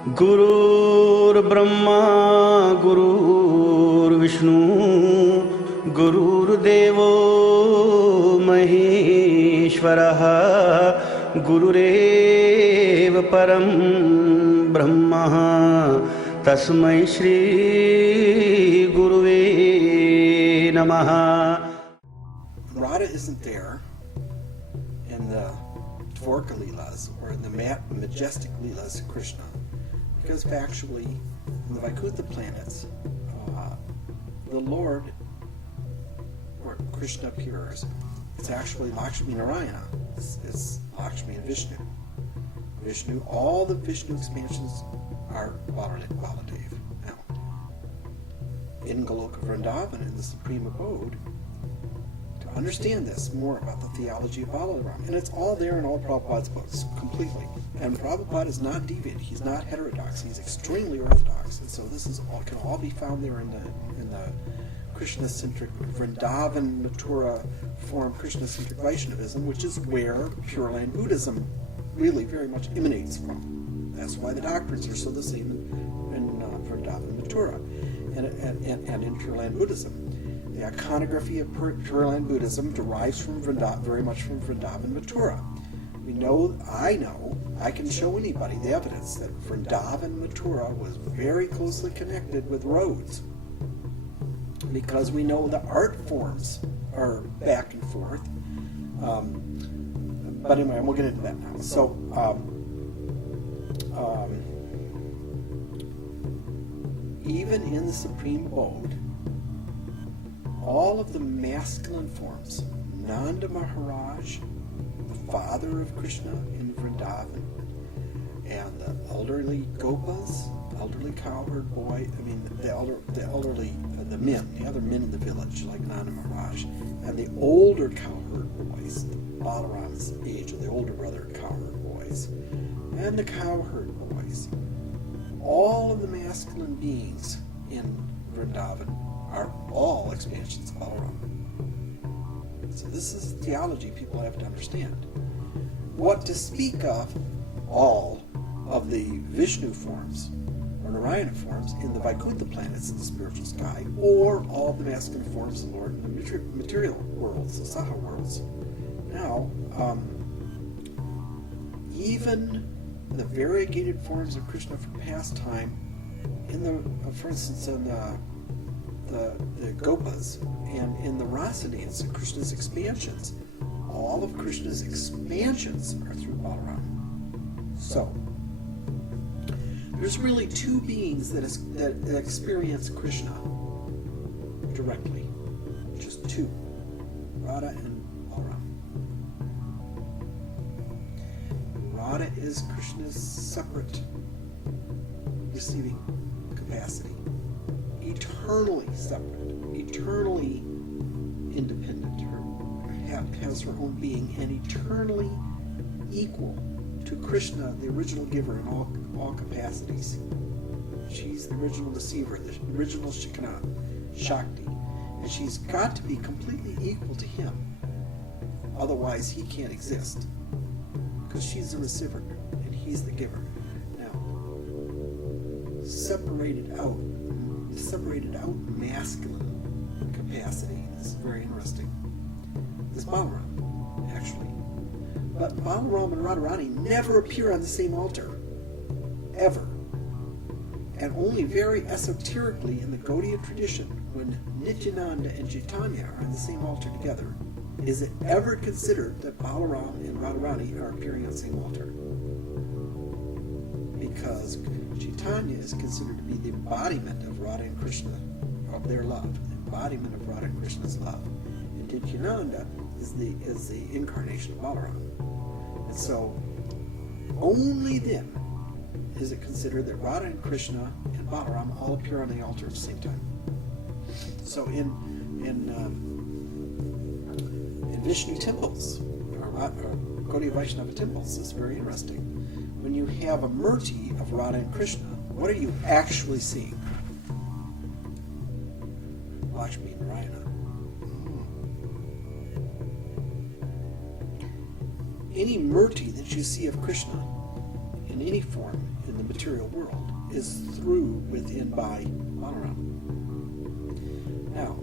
गुरुर्ब्रह्मा गुरुर्विष्णु गुरुर्देवो महेश्वरः गुरुरेव परं ब्रह्म तस्मै श्री गुरुवे नमः. Radha isn't there in the Dvorka Leelas or in the majestic Leelas of Krishna, because factually, in the Vaikuntha planets, the Lord, or Krishna appears. It's actually Lakshmi Narayana. It's Lakshmi and Vishnu. All the Vishnu expansions are Baladev. Now, in Goloka Vrindavan, in the supreme abode, to understand this more about the theology of Balaram, and it's all there in all Prabhupada's books, completely. And Prabhupada is not deviant, he's not heterodox, he's extremely orthodox, and so this is all can all be found there in the Krishna-centric Vrindavan Mathura form Krishna-centric Vaishnavism, which is where Pure Land Buddhism really very much emanates from. That's why the doctrines are so the same in Vrindavan Mathura and in Pure Land Buddhism. The iconography of Pure Land Buddhism derives from very much from Vrindavan Mathura. I can show anybody the evidence that Vrindavan Mathura was very closely connected with roads, because we know the art forms are back and forth. But anyway, we'll get into that now. So, even in the Supreme Abode, all of the masculine forms, Nanda Maharaj, the father of Krishna in Vrindavan, and the elderly Gopas, elderly cowherd boy, the other men in the village, like Nanda Maharaj, and the older cowherd boys, Balaram's age, or the older brother cowherd boys, and the cowherd boys, all of the masculine beings in Vrindavan are all expansions of Balaram. So this is theology people have to understand. What to speak of all of the Vishnu forms or Narayana forms in the Vaikuntha planets in the spiritual sky, or all the masculine forms of the Lord in the material worlds, the Saha worlds. Now, even the variegated forms of Krishna from past time, for instance, in the Gopas and in the Rasaniyas, Krishna's expansions, all of Krishna's expansions are through Balaram. So, there's really two beings that experience Krishna directly. Just two. Radha and Balaram. Radha is Krishna's separate receiving capacity. Eternally separate, eternally independent, has her own being, and eternally equal to Krishna, the original giver in all capacities. She's the original deceiver, the original Shakti, and she's got to be completely equal to him, otherwise he can't exist, because she's the receiver and he's the giver. Now, separated out masculine capacity is very interesting. This Balaram, actually. But Balaram and Radharani never appear on the same altar. Ever. And only very esoterically in the Gaudiya tradition, when Nityananda and Chaitanya are on the same altar together, is it ever considered that Balaram and Radharani are appearing on the same altar. Because Chaitanya is considered to be the embodiment of Radha and Krishna, of their love, the embodiment of Radha and Krishna's love. And Nityananda is the incarnation of Balaram. And so, only then is it considered that Radha and Krishna and Balaram all appear on the altar at the same time. So in Vishnu temples, or Gaudiya Vaishnava temples, it's very interesting. When you have a murti of Radha and Krishna, what are you actually seeing? Lakshmi and Narayana. Any murti that you see of Krishna in any form in the material world is through within by Balaram. Now,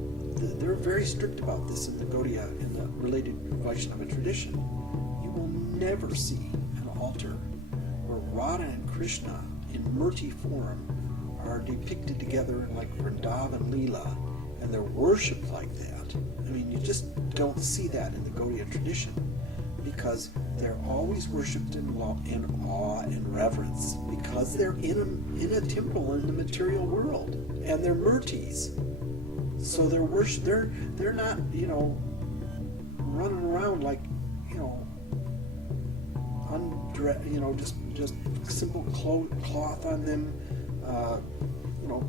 they're very strict about this in the Gaudiya and the related Vaishnava tradition. You will never see an altar where Radha and Krishna in murti form are depicted together in like Vrindavan Leela, and they're worshipped like that. I mean, you just don't see that in the Gaudiya tradition, because they're always worshipped in awe and reverence, because they're in a temple in the material world, and they're murtis. So they're they're not, running around like, just simple cloth on them,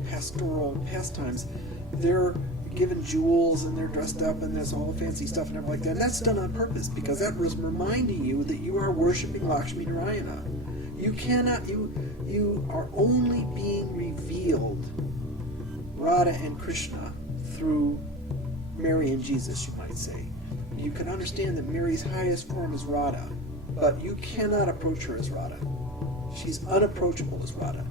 pastoral pastimes. They're given jewels and they're dressed up and there's all the fancy stuff and everything like that. And that's done on purpose, because that was reminding you that you are worshiping Lakshmi Narayana. You are only being revealed Radha and Krishna through Mary and Jesus, you might say. You can understand that Mary's highest form is Radha, but you cannot approach her as Radha. She's unapproachable as Radha.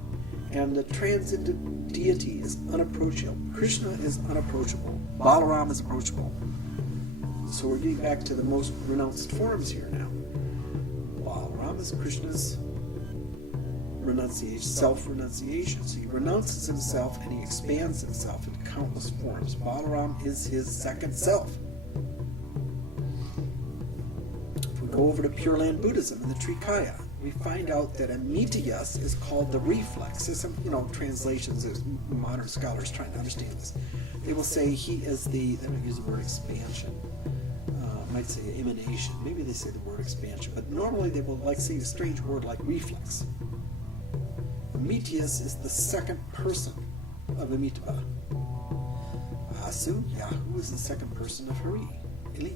And the transcendent deity is unapproachable. Krishna is unapproachable. Balaram is approachable. So we're getting back to the most renounced forms here now. Balaram is Krishna's renunciation, self-renunciation. So he renounces himself and he expands himself in countless forms. Balaram is his second self. If we go over to Pure Land Buddhism in the Trikaya, we find out that Amitiyas is called the reflex. There's some, translations, there's modern scholars trying to understand this. They will say he is they don't use the word expansion. Might say emanation. Maybe they say the word expansion, but normally they will say a strange word like reflex. Amitiyas is the second person of Amitabha. Asu, Yahu is the second person of Hari, Eli.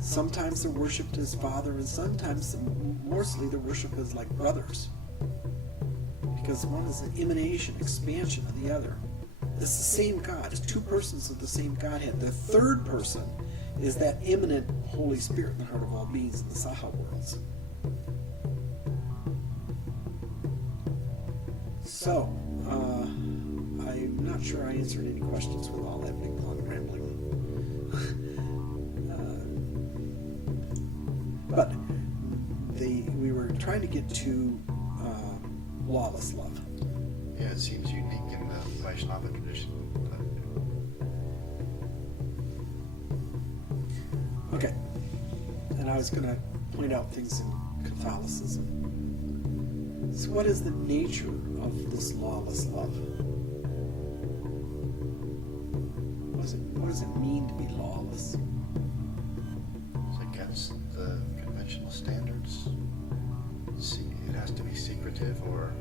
Sometimes they're worshipped as father, and sometimes, mostly, they're worshipped as like brothers. Because one is an emanation, expansion of the other. It's the same God. It's two persons of the same Godhead. The third person is that immanent Holy Spirit in the heart of all beings in the Saha worlds. So, I'm not sure I answered any questions with all that big long rambling. But we were trying to get to lawless love. Yeah, it seems unique in the Vaishnava tradition. Okay, and I was going to point out things in Catholicism. So what is the nature of this lawless love? What does it mean to be lawless? It's against the conventional standards. It has to be secretive or...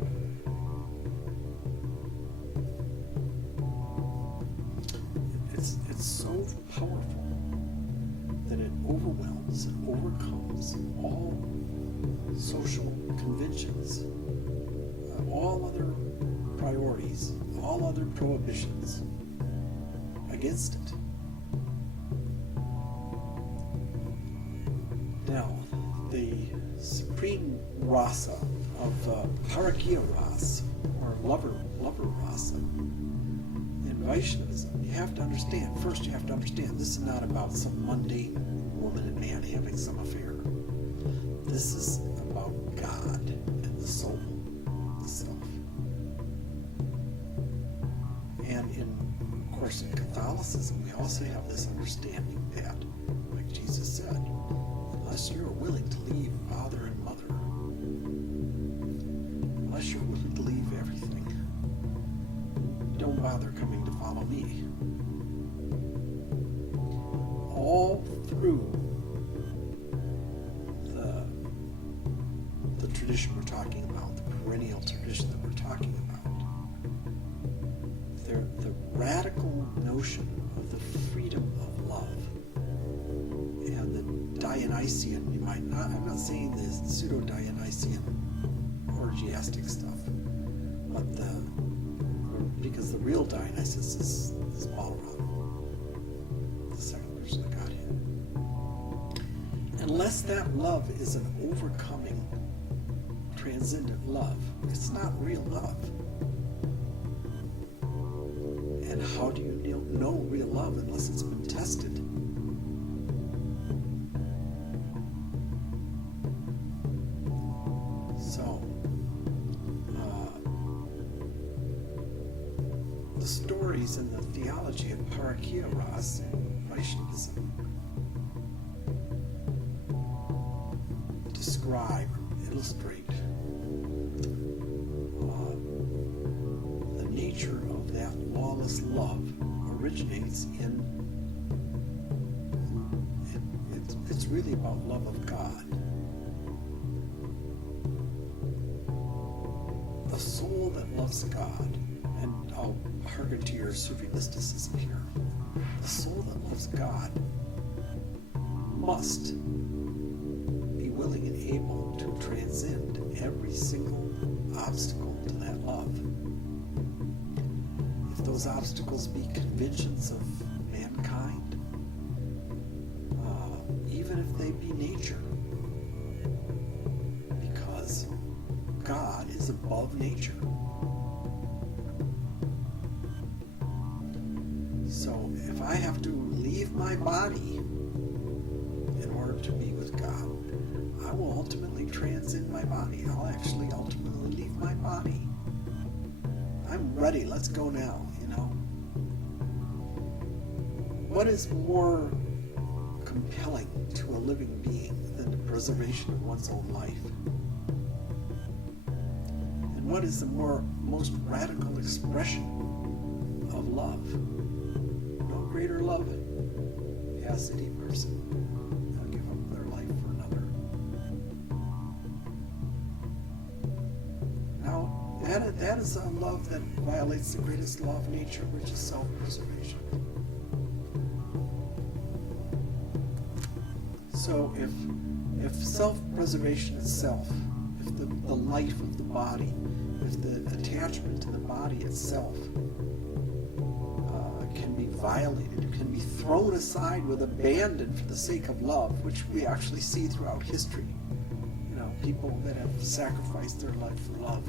It's so powerful that it overwhelms and overcomes all social conventions, all other priorities, all other prohibitions against it. Now, the supreme rasa of Harakiya rasa, or lover rasa, in Vaishnavism, you have to understand this is not about some mundane woman and man having some affair. This is about God and the soul, the self. And of course, in Catholicism, we also have this understanding that, like Jesus said, unless you're willing to leave father and mother, unless you're willing to leave everything, don't bother coming to follow me. All through the tradition we're talking about, the perennial tradition that we're talking about, the radical notion of the freedom of love and the Dionysian, I'm not saying the pseudo-Dionysian orgiastic stuff, but because the real Dionysus is Balaram, the second person of Godhead. Unless that love is an overcoming, transcendent love. It's not real love. And how do you know real love unless it's been tested? So, the stories and the theology of Parakya Ras and Vaishnavism describe, illustrate the nature of that lawless love originates in, it's really about love of God. The soul that loves God, and I'll hearken to your Sufi mysticism here, the soul that loves God must be willing and able to transcend every single obstacle to that love. If those obstacles be conventions of mankind, even if they be nature, because God is above nature. So if I have to leave my body in order to be with God, I will ultimately transcend my body. I'll actually ultimately leave my body. I'm ready. Let's go now, you know. What is more compelling to a living being than the preservation of one's own life? And what is the most radical expression of love? No greater love. Yes, any person. They'll give up their life for another. Now, that is a love that violates the greatest law of nature, which is self-preservation. So if self-preservation itself, if the life of the body, if the attachment to the body itself can be violated, can be thrown aside with abandon for the sake of love, which we actually see throughout history, you know, people that have sacrificed their life for love,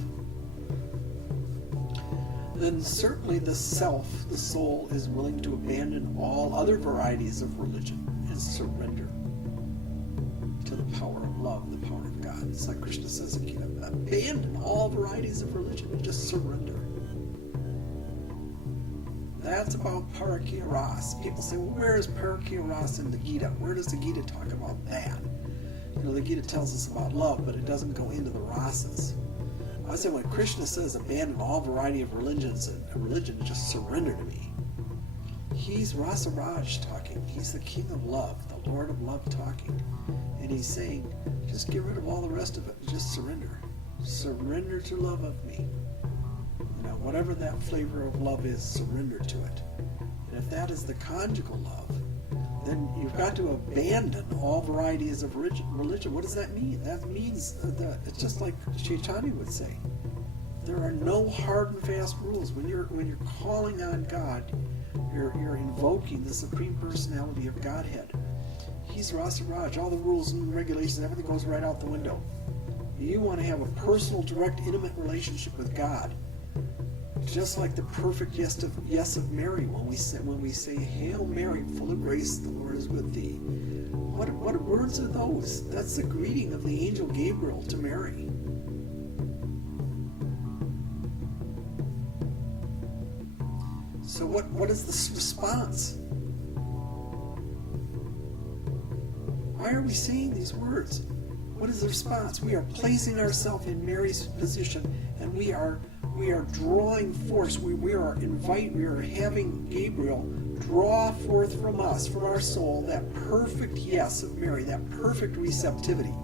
then certainly the self, the soul, is willing to abandon all other varieties of religion and surrender to the power of love, the power of God. It's like Krishna says in Gita, abandon all varieties of religion and just surrender. That's about Parakya Ras. People say, well, where is Parakya Ras in the Gita? Where does the Gita talk about that? You know, the Gita tells us about love, but it doesn't go into the rasas. I say when Krishna says abandon all variety of religions and religion, just surrender to me, he's Rasaraj talking. He's the king of love, the Lord of love talking. And he's saying, just get rid of all the rest of it. Just surrender. Surrender to love of me. You know, whatever that flavor of love is, surrender to it. And if that is the conjugal love, then you've got to abandon all varieties of religion. What does that mean? That means that it's just like Chaitanya would say. There are no hard and fast rules. When you're calling on God, you're invoking the Supreme Personality of Godhead. He's Rasaraj. All the rules and regulations, everything goes right out the window. You want to have a personal, direct, intimate relationship with God. Just like the perfect yes of Mary when we say, Hail Mary, full of grace, the Lord is with thee. What words are those? That's the greeting of the angel Gabriel to Mary. So what is this response? Why are we saying these words? What is the response? We are placing ourselves in Mary's position, and we are drawing force. We are having Gabriel draw forth from us, from our soul, that perfect yes of Mary, that perfect receptivity,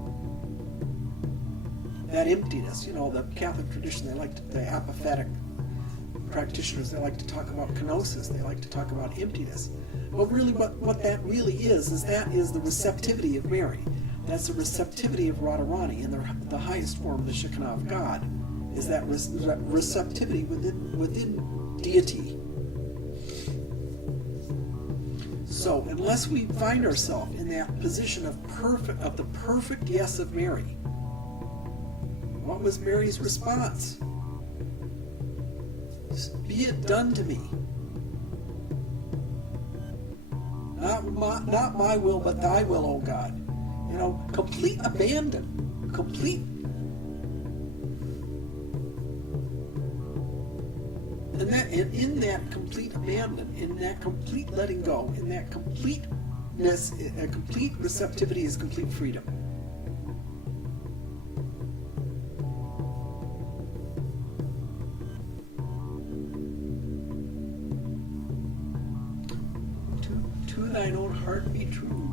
that emptiness. You know, the Catholic tradition, the apophatic practitioners, they like to talk about kenosis. They like to talk about emptiness. But really, what that really is that is the receptivity of Mary. That's the receptivity of Radharani, and the highest form of the Shekinah of God is that receptivity within deity. So unless we find ourselves in that position of the perfect yes of Mary, what was Mary's response? Be it done to me. Not my will, but thy will, O God. You know, complete abandon. Complete. And in that complete abandon, in that complete letting go, in that completeness, a complete receptivity is complete freedom. To thine own heart be true.